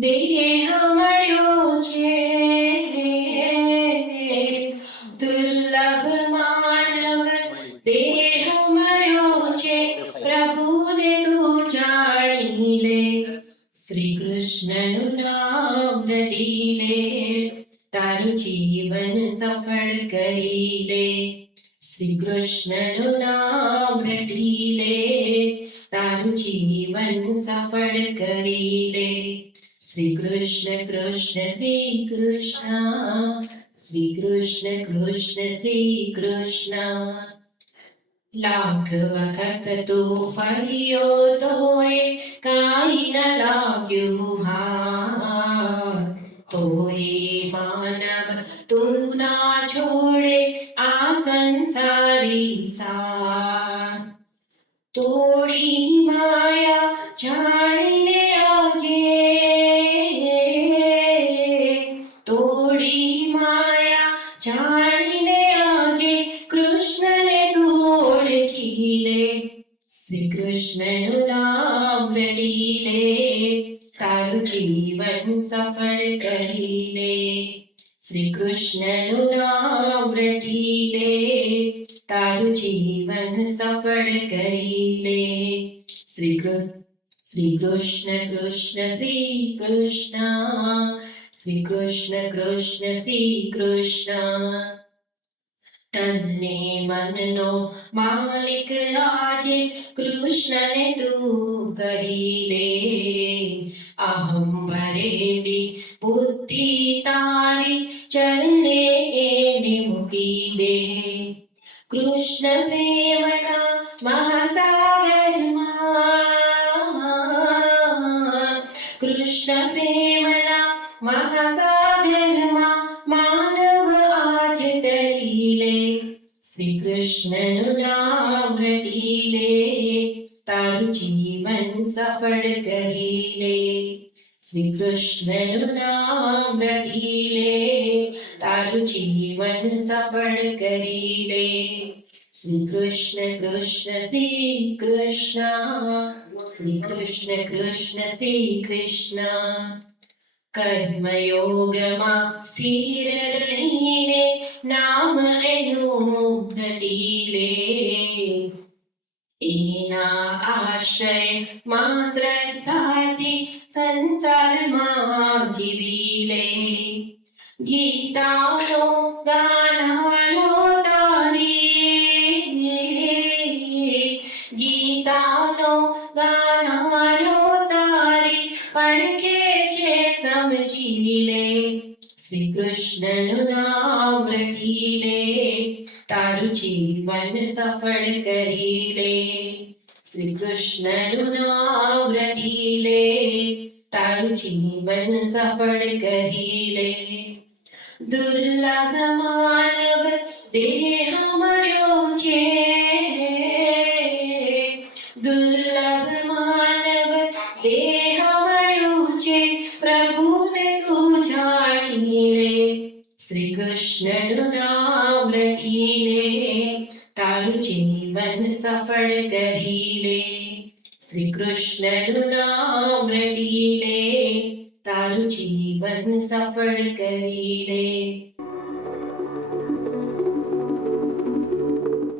દેહ મળ્યો છે દુર્લભ માનવ દેહ મળ્યો છે પ્રભુને તું જાણી લે શ્રી કૃષ્ણનું નામ રટી લે તારું જીવન સફળ કરી લે શ્રી કૃષ્ણનું નામ રટી લે તારું જીવન સફળ કરી લે શ્રી કૃષ્ણ કૃષ્ણ શ્રી કૃષ્ણ શ્રી કૃષ્ણ કૃષ્ણ શ્રી કૃષ્ણ લાખ વખત તું ફર્યો તોય કાંઈ ન લાગ્યું હા તોય માનવ તું ના છોડે આ સંસારી સાર તોડી માયા જાણીને આજે તોડી માયા જાણીને આજે કૃષ્ણને તું ઓળખી લે શ્રી કૃષ્ણનું નામ રટી લે તારું જીવન સફળ કરી લે શ્રી કૃષ્ણનું નામ રટી લે તારું જીવન સફળ કરી લે શ્રી કૃષ્ણ કૃષ્ણ શ્રી કૃષ્ણ શ્રી કૃષ્ણ કૃષ્ણ શ્રી કૃષ્ણ તને મનનો માલિક આજે કૃષ્ણને તું કરી લે અહમ ભરેલી બુદ્ધિ તારી ચરણે એને મૂકી દે કૃષ્ણ પ્રેમના મહાસાગરમાં કૃષ્ણ પ્રેમના મહાસાગરમાં માનવ આજ તરી લે શ્રી કૃષ્ણનું નામ રટી લે તારું જીવન સફળ કરી લે શ્રી કૃષ્ણનું નામ રટી લે તારું જીવન સફળ કરી લે શ્રી કૃષ્ણ કૃષ્ણ શ્રી કૃષ્ણ શ્રી કૃષ્ણ કૃષ્ણ શ્રી કૃષ્ણ કર્મયોગમાં સ્થિર રહીને નામ એનું રટી લે એના આશ્રયમાં શ્રદ્ધાથી સંસારમાં જીવી લે ગીતાનો ગાનારો તારી ગીતાનો ગાનારો તારી પડખે છે સમજી લે શ્રી કૃષ્ણનું નામ રટી લે તારું જીવન સફળ કરી લે શ્રી કૃષ્ણનું નામ રટી લે તારું જીવન સફળ કરી લે દુર્લભ માનવ દેહ મળ્યો છે દુર્લભ માનવ દેહ મળ્યો છે પ્રભુને તું જાણી લે શ્રી કૃષ્ણનું નામ રટી લે તારું જીવન સફળ કરી લે શ્રી કૃષ્ણનું નામ રટી લે તારું જીવન સફળ કરી લે